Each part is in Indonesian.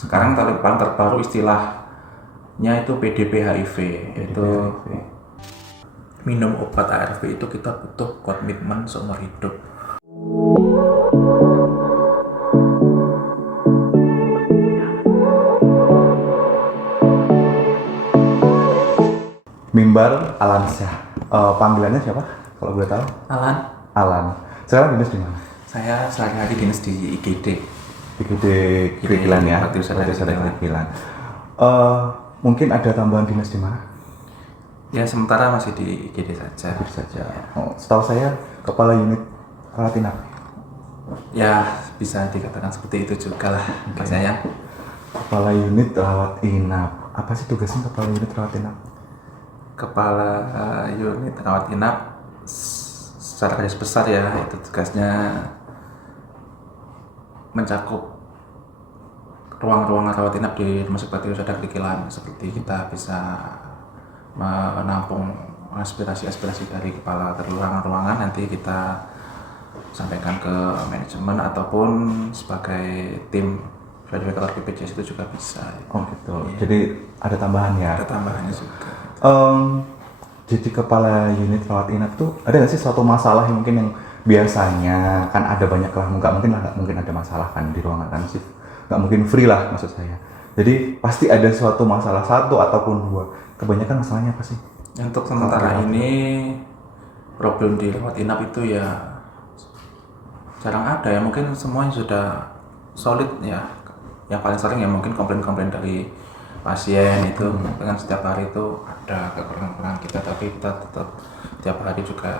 Sekarang paling terbaru istilahnya itu PDP HIV, itu minum obat ARV itu kita butuh komitmen seumur hidup. Mimbar Alansyah. Panggilannya siapa? Kalau boleh tahu? Alan, Alan. Sekarang dinas di mana? saya sehari-hari dinas di IGD. IGD Krikilan ya. Bakti Usaha Krikilan. Krikilan. Mungkin ada tambahan dinas di mana? Ya sementara masih di IGD saja. Itu saja. Oh, setahu saya kepala unit rawat inap. Ya bisa dikatakan seperti itu juga lah, Mas Yayang. Kepala unit rawat inap. Apa sih tugasnya kepala unit rawat inap? Kepala unit rawat inap secara garis besar ya, itu tugasnya mencakup ruang-ruangan rawat inap di Rumah Sakit Bakti Usaha Krikilan. Seperti kita bisa menampung aspirasi-aspirasi dari kepala ruangan-ruangan, nanti kita sampaikan ke manajemen ataupun sebagai tim verifikator BPJS itu juga bisa. Oh gitu. Iya. Jadi ada tambahan ya. Ada tambahannya juga. Jadi kepala unit rawat inap tuh ada nggak sih suatu masalah yang mungkin yang biasanya kan ada banyak lah, nggak mungkin ada masalah kan di ruangan kan sih, nggak mungkin free lah maksud saya. Jadi pasti ada suatu masalah, satu ataupun dua. Kebanyakan masalahnya apa sih? Untuk sementara ini problem di rawat inap itu ya jarang ada ya, mungkin semuanya sudah solid ya. Yang paling sering ya mungkin komplain-komplain dari pasien itu dengan setiap hari itu ada kekurangan kita, tapi kita tetap tiap hari juga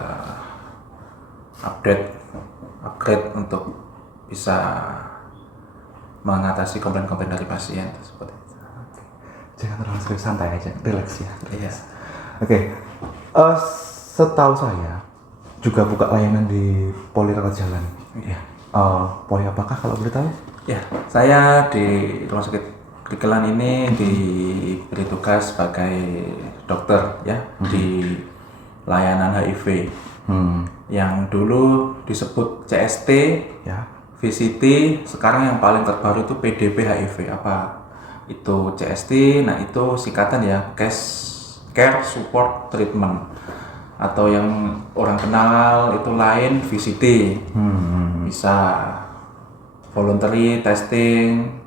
upgrade untuk bisa mengatasi komplain-komplain dari pasien seperti itu. Jangan terlalu serius, santai aja, relax ya. Iya. Oke. Setahu saya juga buka layanan di Poli Rawat Jalan. Iya. Poli apakah kalau boleh tahu? Ya, saya di Rumah Sakit Krikilan ini diberi tugas sebagai dokter ya di layanan HIV yang dulu disebut CST, Ya. VCT, sekarang yang paling terbaru itu PDP HIV. Apa itu CST? Nah itu singkatan ya, Care Support Treatment, atau yang orang kenal itu lain VCT. Bisa voluntary testing,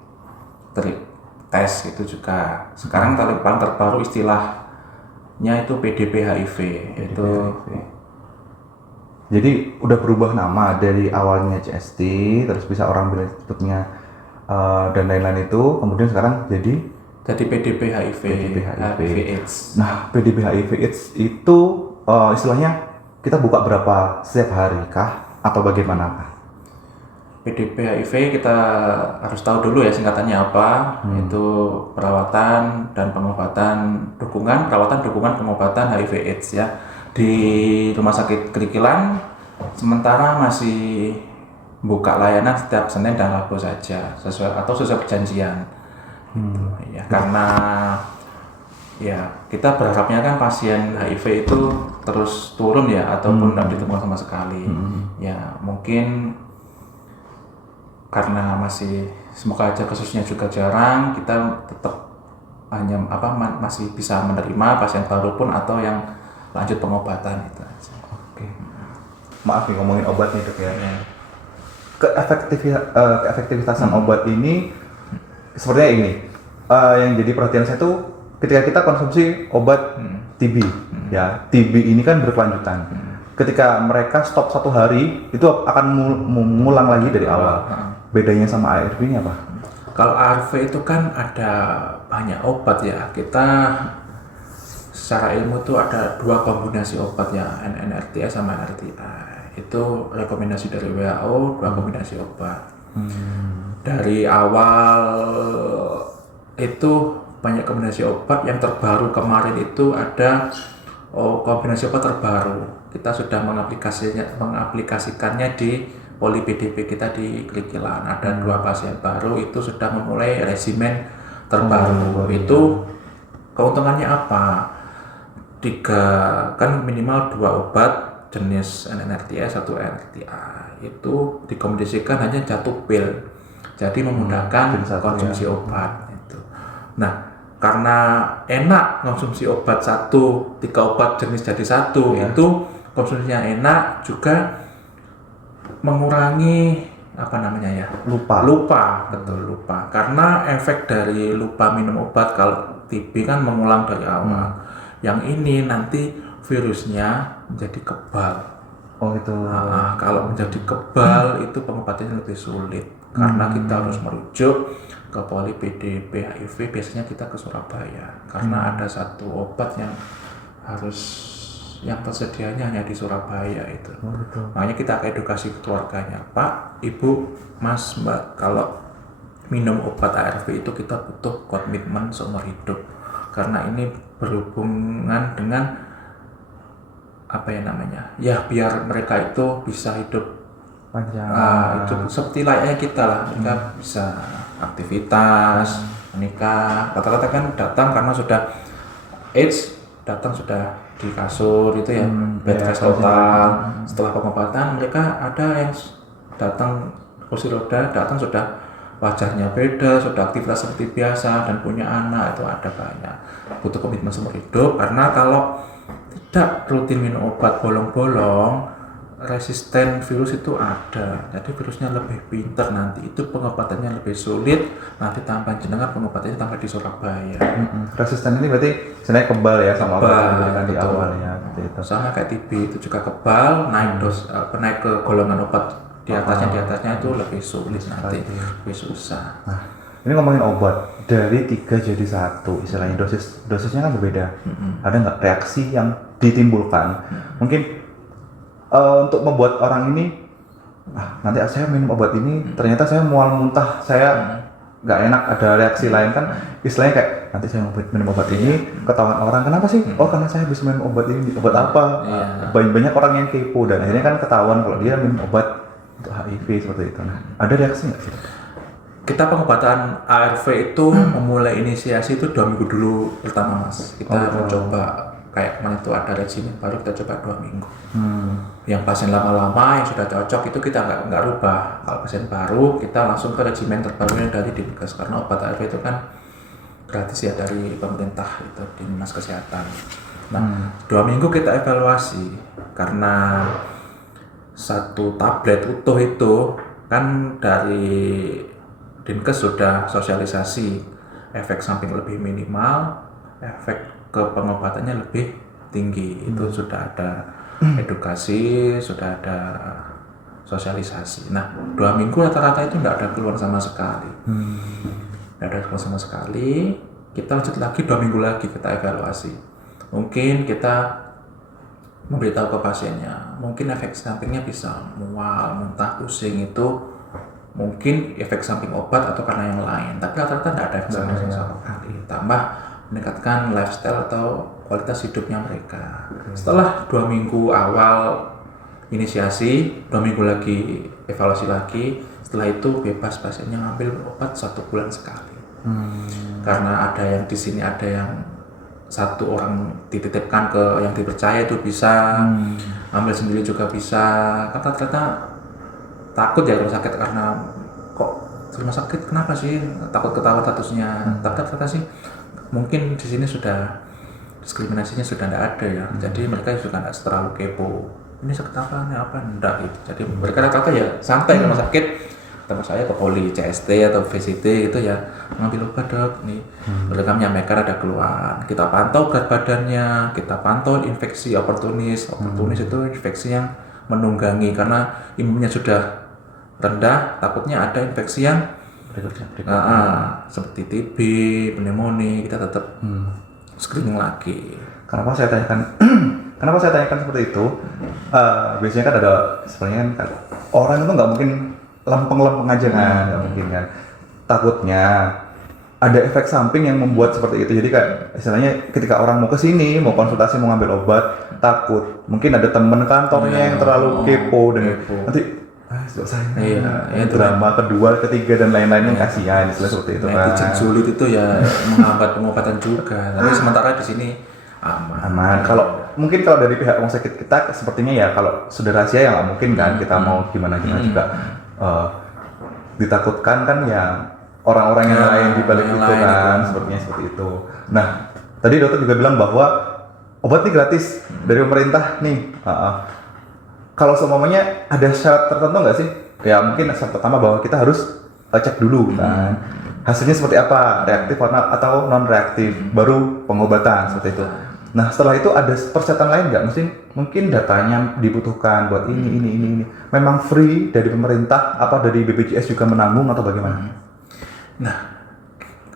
tes itu juga. Sekarang paling terbaru istilahnya itu PDP HIV, itu Jadi udah berubah nama dari awalnya CST, terus bisa orang bilang tutupnya dan lain-lain itu, kemudian sekarang jadi PDP HIV, PDP HIV. HIV/AIDS. Nah, PDP HIV AIDS itu istilahnya kita buka berapa setiap hari kah atau bagaimanakah? PDP HIV kita harus tahu dulu ya singkatannya apa. Itu perawatan dan pengobatan dukungan pengobatan HIV/AIDS ya di Rumah Sakit Krikilan. Sementara masih buka layanan setiap Senin dan Rabu saja sesuai perjanjian. Gitu, ya karena ya kita berharapnya kan pasien HIV itu terus turun ya, ataupun tidak ditemukan sama sekali. Ya mungkin karena masih, semoga aja kasusnya juga jarang, kita tetap hanya masih bisa menerima pasien baru pun atau yang lanjut pengobatan itu aja. Oke. Maaf nih ngomongin obat nih dok ya. Keefektivitasan obat ini sepertinya ini yang jadi perhatian saya tuh ketika kita konsumsi obat TB ya, TB ini kan berkelanjutan. Ketika mereka stop 1 hari itu akan mengulang lagi dari awal. Bedanya sama ARV-nya apa? Kalau ARV itu kan ada banyak obat ya, kita secara ilmu tuh ada 2 kombinasi obat ya, NNRTI sama NRTI. Itu rekomendasi dari WHO, 2 kombinasi obat. Dari awal itu banyak kombinasi obat, yang terbaru kemarin itu ada kombinasi obat terbaru. Kita sudah mengaplikasikannya di Poli PDP kita di Krikilan. Ada 2 pasien baru itu sudah memulai regimen terbaru. Itu keuntungannya apa? 3 kan minimal 2 obat jenis NNRTI, 1 NRTI itu dikombinasikan hanya 1 pil. Jadi memudahkan Jadi satu konsumsi ya. obat itu. Nah, karena enak konsumsi obat satu, 3 obat jenis jadi satu, Ya. itu konsumsinya enak juga mengurangi lupa, betul, lupa. Karena efek dari lupa minum obat kalau TB kan mengulang dari awal. Yang ini nanti virusnya menjadi kebal. Oh itu. Kalau menjadi kebal itu pengobatannya lebih sulit karena kita harus merujuk ke poli PDP HIV. Biasanya kita ke Surabaya karena ada satu obat yang tersedianya hanya di Surabaya itu. Makanya kita edukasi keluarganya, Pak, Ibu, Mas, Mbak, kalau minum obat ARV itu kita butuh komitmen seumur hidup karena ini berhubungan dengan biar mereka itu bisa hidup Panjang. itu seperti layaknya kita lah, mereka bisa aktivitas, menikah. Kata-kata kan datang karena sudah AIDS, datang sudah di kasur itu ya, bed rest total. Setelah pengobatan mereka ada yang datang kursi roda, datang sudah wajahnya beda, sudah aktivitas seperti biasa dan punya anak, itu ada banyak. Butuh komitmen seumur hidup karena kalau tidak rutin minum obat bolong-bolong, resisten virus itu ada. Jadi virusnya lebih pinter nanti, itu pengobatannya lebih sulit. Nanti tambah jenengan pengobatannya tambah di Surabaya. Resisten ini berarti sebenarnya kebal ya sama obat yang diberikan di betul. awal ya. Gitu. Sama kayak TB itu juga kebal, naik ke golongan obat di atasnya itu lebih sulit nanti, lebih susah. Nah, ini ngomongin obat dari 3 jadi 1, istilahnya dosisnya kan berbeda. Ada nggak reaksi yang ditimbulkan? Mungkin untuk membuat orang ini, nanti saya minum obat ini, ternyata saya mual muntah, saya nggak enak, ada reaksi lain kan? Istilahnya kayak nanti saya minum obat ini, ketahuan orang kenapa sih? Oh karena saya bisa minum obat ini, obat apa? Banyak orang yang kepo dan akhirnya kan ketahuan kalau dia minum obat untuk HIV seperti itu. Nah, ada reaksi nggak sih? Kita pengobatan ARV itu memulai inisiasi itu 2 minggu dulu pertama, Mas. Kita mencoba kayak kemarin itu ada regimen baru, kita coba 2 minggu. Yang pasien lama-lama yang sudah cocok itu kita nggak rubah. Kalau pasien baru kita langsung ke regimen terbaru yang dari Dinkes karena obat ARV itu kan gratis ya dari pemerintah itu di Dinas Kesehatan. Nah, 2 minggu kita evaluasi karena 1 tablet utuh itu kan dari Dinkes sudah sosialisasi efek samping lebih minimal, efek ke pengobatannya lebih tinggi. Itu sudah ada edukasi, sudah ada sosialisasi. Nah, 2 minggu rata-rata itu nggak ada keluhan sama sekali. Nggak ada keluhan sama sekali. Kita lanjut lagi 2 minggu lagi kita evaluasi. Mungkin kita memberitahu ke pasiennya, mungkin efek sampingnya bisa mual, muntah, pusing itu mungkin efek samping obat atau karena yang lain, tapi rata-rata tidak ada efek samping sama sekali. Tambah meningkatkan lifestyle atau kualitas hidupnya mereka. Setelah 2 minggu awal inisiasi, 2 minggu lagi evaluasi lagi, setelah itu bebas pasiennya ngambil obat 1 bulan sekali. Karena ada yang di sini ada yang 1 orang dititipkan ke yang dipercaya itu bisa, ambil sendiri juga bisa. Karena ternyata takut ya rumah sakit karena kok rumah sakit kenapa sih takut ketahuan statusnya. Tapi ternyata sih mungkin di sini sudah diskriminasinya sudah tidak ada ya. Jadi mereka juga tidak terlalu kepo. Ini sakit apa enggak gitu. Jadi mereka rata-rata ya santai ke rumah sakit. Teman saya ke poli CST atau VCT gitu ya, ngambil obat dok nih. Mereka menyampaikan ada keluhan. Kita pantau berat badannya, kita pantau infeksi oportunis. Oportunis itu infeksi yang menunggangi karena imunnya sudah rendah, takutnya ada infeksi yang seperti TB, pneumonia, kita tetap screening lagi. Kenapa saya tanyakan seperti itu? Biasanya kan ada sebenarnya kan orang itu nggak mungkin lempeng-lempeng aja kan, nggak mungkin kan. Takutnya ada efek samping yang membuat seperti itu. Jadi kayak istilahnya ketika orang mau kesini, mau konsultasi, mau ngambil obat, takut. Mungkin ada temen kantornya yang terlalu kepo dan nanti drama kedua, ketiga dan lain-lainnya kasihan seperti itu kan. Netizen sulit itu ya menghambat pengobatan juga. Tapi sementara di sini aman. Kalau dari pihak rumah sakit kita sepertinya ya kalau sudah rahasia ya nggak mungkin kan kita mau gimana juga. ditakutkan kan ya orang-orang yang lain di balik yang itu lain kan, itu. sepertinya seperti itu. Nah, tadi dokter juga bilang bahwa obat ini gratis dari pemerintah nih. Kalau semuanya ada syarat tertentu nggak sih? Ya mungkin syarat pertama bahwa kita harus cek dulu kan, hasilnya seperti apa, reaktif atau non reaktif, baru pengobatan seperti itu. Nah setelah itu ada persyaratan lain nggak? Mungkin datanya dibutuhkan buat ini. Memang free dari pemerintah, apa dari BPJS juga menanggung atau bagaimana? Nah,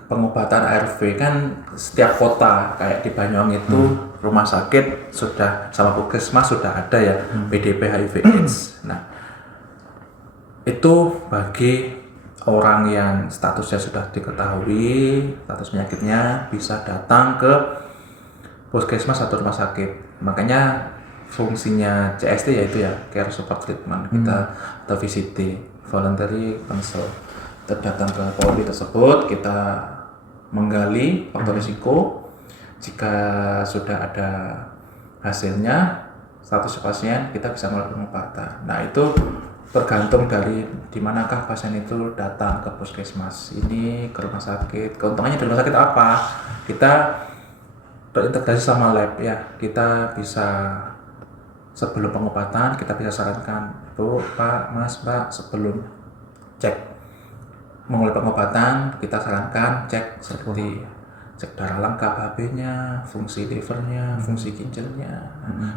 pengobatan ARV kan setiap kota kayak di Banyuwangi itu rumah sakit sudah sama puskesmas sudah ada ya PDP HIV/AIDS. Nah, itu bagi orang yang statusnya sudah diketahui status penyakitnya bisa datang ke puskesmas atau rumah sakit. Makanya fungsinya CST yaitu ya Care Support Treatment kita atau VCT, Voluntary Consult. Kita datang ke poli tersebut, kita menggali faktor risiko. Jika sudah ada hasilnya, status pasien, kita bisa mulai pengobatan. Nah itu tergantung dari di manakah pasien itu datang ke puskesmas ini, ke rumah sakit. Keuntungannya di rumah sakit apa? Kita terintegrasi sama lab ya. Kita bisa sebelum pengobatan kita bisa sarankan, Bu, Pak, Mas, Mbak, sebelum cek memulai pengobatan kita sarankan cek seperti cek darah lengkap HB-nya, fungsi livernya, fungsi ginjalnya,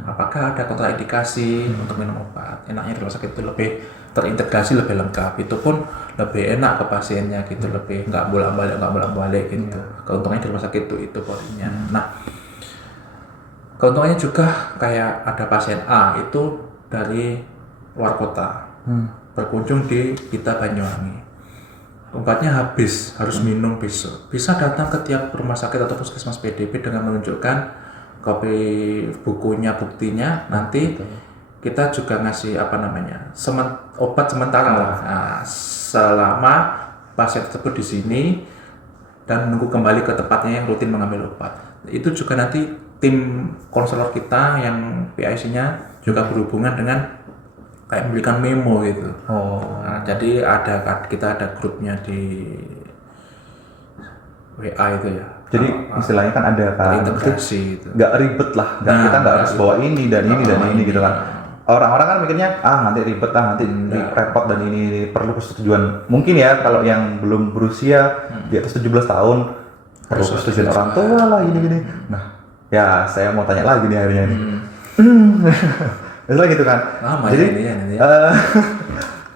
apakah ada kontraindikasi untuk minum obat. Enaknya di rumah sakit itu lebih terintegrasi, lebih lengkap, itu pun lebih enak ke pasiennya gitu, lebih nggak bolak-balik gitu. Keuntungannya di rumah sakit itu poinnya. Nah, keuntungannya juga kayak ada pasien A itu dari luar kota berkunjung di kita Banyuwangi. Obatnya habis, harus minum besok. Bisa datang ke tiap rumah sakit atau puskesmas PDP dengan menunjukkan kopi bukunya, buktinya. Nanti kita juga ngasih obat sementara lah. Nah, selama pasien tersebut di sini dan menunggu kembali ke tempatnya yang rutin mengambil obat. Itu juga nanti tim konselor kita yang PIC-nya juga berhubungan dengan kayak memberikan memo gitu. Nah, jadi kita ada grupnya di WA itu ya. Jadi istilahnya kan ada kan, integrasi itu. Nggak ribet lah, kita nggak harus bawa ini dan ini gitu kan. Orang-orang kan mikirnya nanti ribet nanti repot dan ini perlu persetujuan. Mungkin ya kalau yang belum berusia di atas 17 tahun perlu persetujuan orang tua lah gini. Nah, ya saya mau tanya lagi nih akhirnya ini. Misalnya gitu kan. Jadi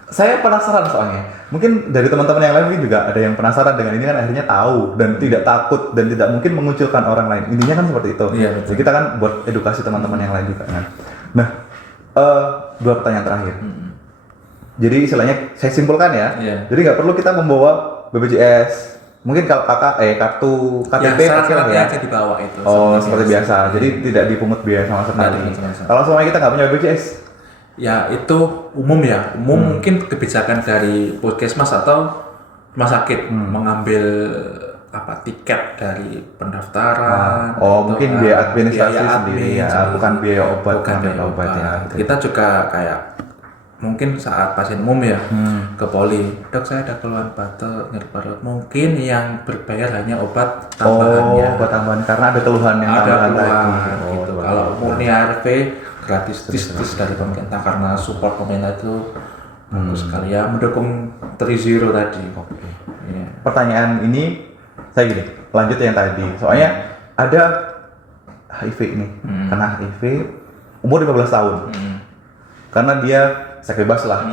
saya penasaran soalnya. Mungkin dari teman-teman yang lain juga ada yang penasaran dengan ini kan, akhirnya tahu dan tidak takut dan tidak mungkin mengucilkan orang lain. Intinya kan seperti itu. Iya, jadi kita kan buat edukasi teman-teman yang lain juga kan. Nah, dua pertanyaan terakhir. Jadi istilahnya saya simpulkan ya. Jadi nggak perlu kita membawa BPJS. Mungkin kalau kartu KTP ya aja dibawa itu. Seperti biasa. Jadi tidak dipungut biaya sama sekali. Kalau semuanya kita nggak punya BPJS, ya itu umum ya. Mungkin kebijakan dari puskesmas atau rumah sakit mengambil tiket dari pendaftaran. Mungkin biaya administrasi sendiri ya, bukan biaya obat. Ya. Kita juga kayak mungkin saat pasien umum ya ke poli, dok saya ada keluhan batuk, nyeri perut, mungkin yang berbayar hanya obat tambahannya. Obat tambahan karena ada keluhan yang tambahan gitu. Kalau murni ARV gratis dari pemerintah karena support pemerintah itu bagus sekali ya, mendukung 3-0 tadi. Ya. Pertanyaan ini saya gini, lanjut yang tadi, soalnya ada HIV ini, karena HIV umur 15 tahun, karena dia seks bebas lah.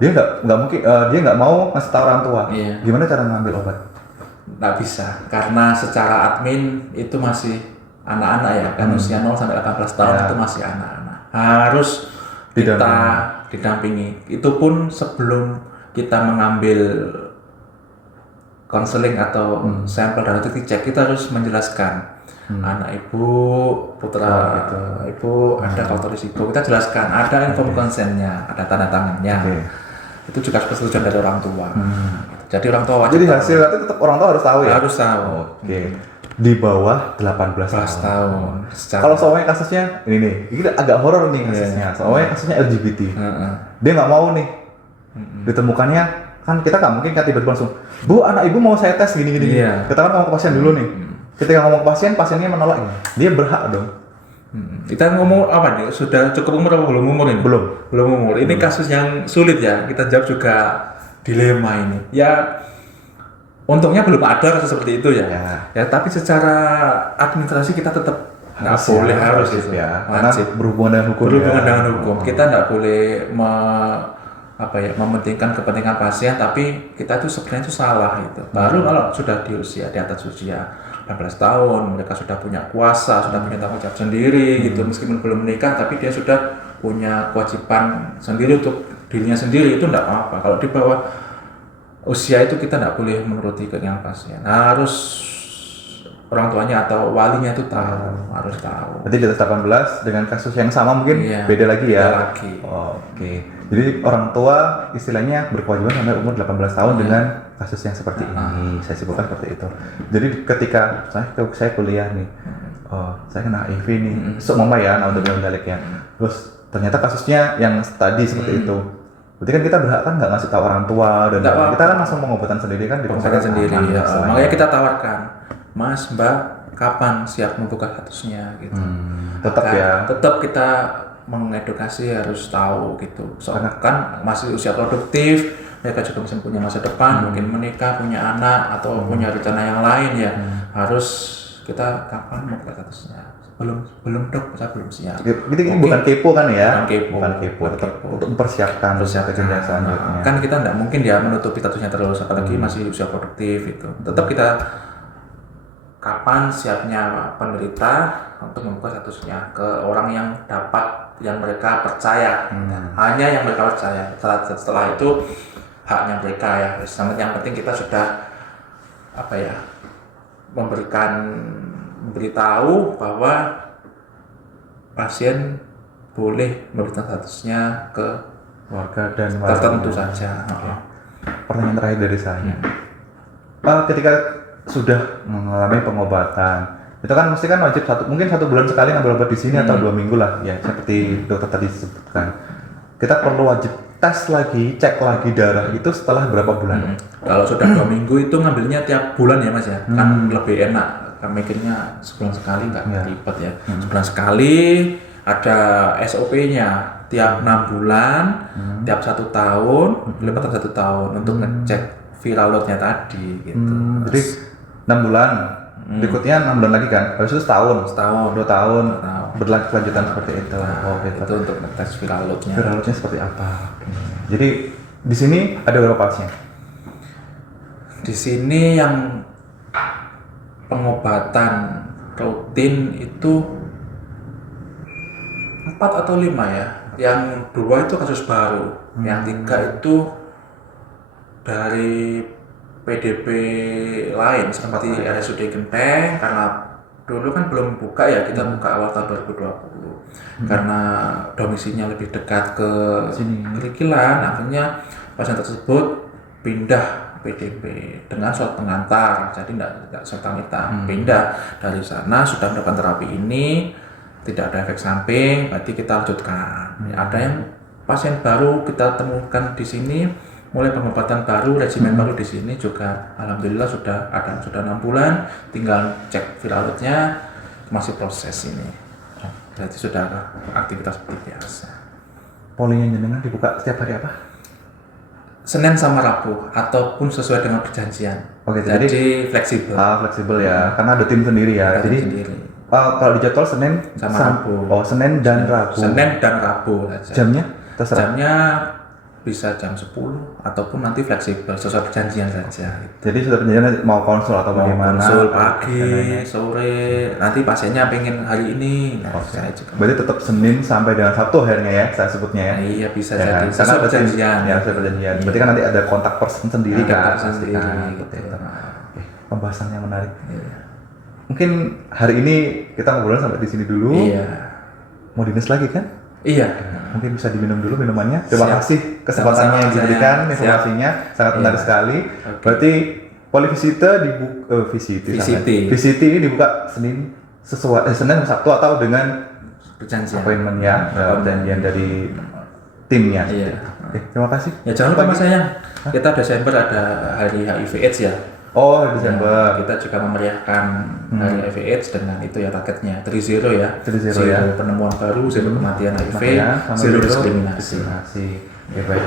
Dia nggak mungkin, dia nggak mau ngasih tahu orang tua. Gimana cara ngambil obat? Nggak bisa, karena secara admin itu masih anak-anak ya, kan usia 0 sampai 18 tahun itu masih anak-anak. Harus kita didampingi. Itu pun sebelum kita mengambil konseling atau sampel darah itu dicek, kita harus menjelaskan anak ibu, putra ibu ada faktor risiko, kita jelaskan, ada inform konsennya, ada tanda tangannya. Itu juga persetujuan dari orang tua. Jadi orang tua wajib. Jadi hasil nanti tetap orang tua harus tahu ya. Harus tahu. Di bawah 18 tahun. Kalau soalnya kasusnya ini agak horor nih kasusnya. Soalnya kasusnya LGBT. Dia nggak mau nih ditemukannya kan kita nggak mungkin kan tiba-tiba langsung, Bu, anak ibu mau saya tes gini-gini. Iya. Kita kan ngomong ke pasien dulu nih. Ketika ngomong ke pasien, pasiennya menolak, dia berhak dong. Kita ngomong apa nih? Sudah cukup umur atau belum umur ini? Belum. Belum umur. Ini kasus yang sulit ya. Kita jawab juga dilema ini. Ya, untungnya belum ada kasus seperti itu ya. Ya, tapi secara administrasi kita tetap nggak boleh harus gitu ya. Karena berhubungan dengan hukum. Berhubungan dengan hukum. Kita nggak boleh mementingkan kepentingan pasien, tapi kita itu sebenarnya itu salah itu. Baru kalau sudah di atas usia 18 tahun, mereka sudah punya kuasa, sudah punya tanggung jawab sendiri gitu, meskipun belum menikah, tapi dia sudah punya kewajiban sendiri untuk dirinya sendiri, itu enggak apa-apa. Kalau di bawah usia itu kita enggak boleh menuruti keinginan pasien. Harus orang tuanya atau walinya itu tahu, harus tahu. Berarti di atas 18 dengan kasus yang sama mungkin beda lagi ya? Beda lagi. Oke. Jadi orang tua istilahnya berkewajiban sampai umur 18 tahun dengan kasus yang seperti ini. Saya sebutkan seperti itu. Jadi ketika saya kuliah nih, saya kena HIV nih, mama ya, naudzubillah ya. Terus ternyata kasusnya yang tadi seperti itu. Berarti kan kita berhak kan nggak ngasih tahu orang tua dan kita kan langsung pengobatan sendiri kan di pengobatan sendiri. Ya. Makanya kita tawarkan, Mas, Mbak, kapan siap membuka statusnya gitu. Tetap kita mengedukasi, harus tahu gitu. Soalnya kan masih usia produktif, mereka juga bisa punya masa depan, mungkin menikah, punya anak atau punya rencana yang lain ya. Harus kita kapan membuka statusnya. Belum dok, saya belum siap. Ini bukan kepo kan ya? Bukan kepo. Tetap untuk mempersiapkan selanjutnya. Kan kita tidak mungkin dia menutupi statusnya terus, apalagi masih usia produktif itu. Tetap kita kapan siapnya penderita untuk membuka statusnya ke orang yang mereka percaya, hanya yang mereka percaya. Setelah itu haknya mereka ya. Yang penting kita sudah memberitahu bahwa pasien boleh memberikan statusnya ke warga dan tertentu saja. Pertanyaan terakhir dari saya, ketika sudah mengalami pengobatan, itu kan mesti kan wajib mungkin 1 bulan sekali ngambil obat di sini atau 2 minggu lah ya, seperti dokter tadi sebutkan. Kita perlu wajib tes lagi, cek lagi darah itu setelah berapa bulan? Kalau sudah 2 minggu itu ngambilnya tiap bulan ya Mas ya, kan lebih enak. Kan mikirnya sebulan sekali nggak ribet ya. Sebulan sekali ada SOP-nya, tiap 6 bulan, tiap 1 tahun, lipatan 1 tahun untuk ngecek viral load-nya tadi gitu. Jadi 6 bulan, berikutnya 6 bulan lagi kan, habis itu setahun, 2 tahun, berlanjutan seperti itu. Gitu. Itu untuk ngetes viral load-nya. Viral load-nya seperti apa? Jadi di sini ada berapa pasien? Di sini yang pengobatan rutin itu 4 atau 5 ya. Yang 2 itu kasus baru, yang 3 itu dari PDP lain seperti RSUD Genteng, karena dulu kan belum buka ya, kita buka awal tahun 2020 karena domisilinya lebih dekat ke Kerikilan, akhirnya pasien tersebut pindah PDP dengan surat pengantar, jadi tidak serta-merta pindah dari sana, sudah mendapatkan terapi ini, tidak ada efek samping, berarti kita lanjutkan. Ada yang pasien baru kita temukan di sini, mulai pengobatan baru, regimen baru di sini juga, alhamdulillah sudah 6 bulan, tinggal cek viral load-nya, masih proses ini. Jadi sudah aktivitas seperti biasa. Polinya jenengan dibuka setiap hari apa? Senin sama Rabu ataupun sesuai dengan perjanjian. Oke, jadi fleksibel. Fleksibel ya, karena ada tim sendiri ya. Jadi kalau di jadwal Senin sama Rabu. Senin dan Rabu. Senin dan Rabu saja. Jamnya terserah. Jamnya bisa jam 10 ataupun nanti fleksibel sesuai perjanjian saja. Jadi sudah perjanjian mau konsul atau bagaimana? Konsul pagi, sore, nanti pasiennya pengen hari ini. Saya juga. Berarti tetap Senin sampai dengan Sabtu akhirnya ya, saya sebutnya ya. Iya bisa ya, jadi sesuai perjanjian. Ya, sesuai perjanjian. Berarti kan nanti ada kontak person sendiri kan. Gitu. Pembahasan yang menarik. Iya. Mungkin hari ini kita ngobrol sampai di sini dulu. Iya. Mau dinas lagi kan? Iya. Mungkin bisa diminum dulu minumannya. Terima kasih kesempatannya yang diberikan, informasinya sangat menarik sekali. Berarti Polivisite VCT ini dibuka Senin Senin Sabtu atau dengan perjanjian appointment ya, perjanjian dari timnya. Iya. Terima kasih. Ya jangan lupa Mas Sayang, kita Desember ada Hari HIV/AIDS ya. Oh, Desember. Kita juga memeriahkan Hari HIV/AIDS dengan itu ya targetnya 3-0 ya. 3-0 ya. Penemuan baru, 0 kematian HIV, Makanya, sama 0 zero diskriminasi. Oke, baik.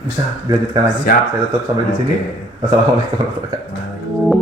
Bisa dilanjutkan lagi. Siap. Saya tutup sampai di Oke. sini. Wassalamualaikum warahmatullahi wabarakatuh. Waalaikumsalam.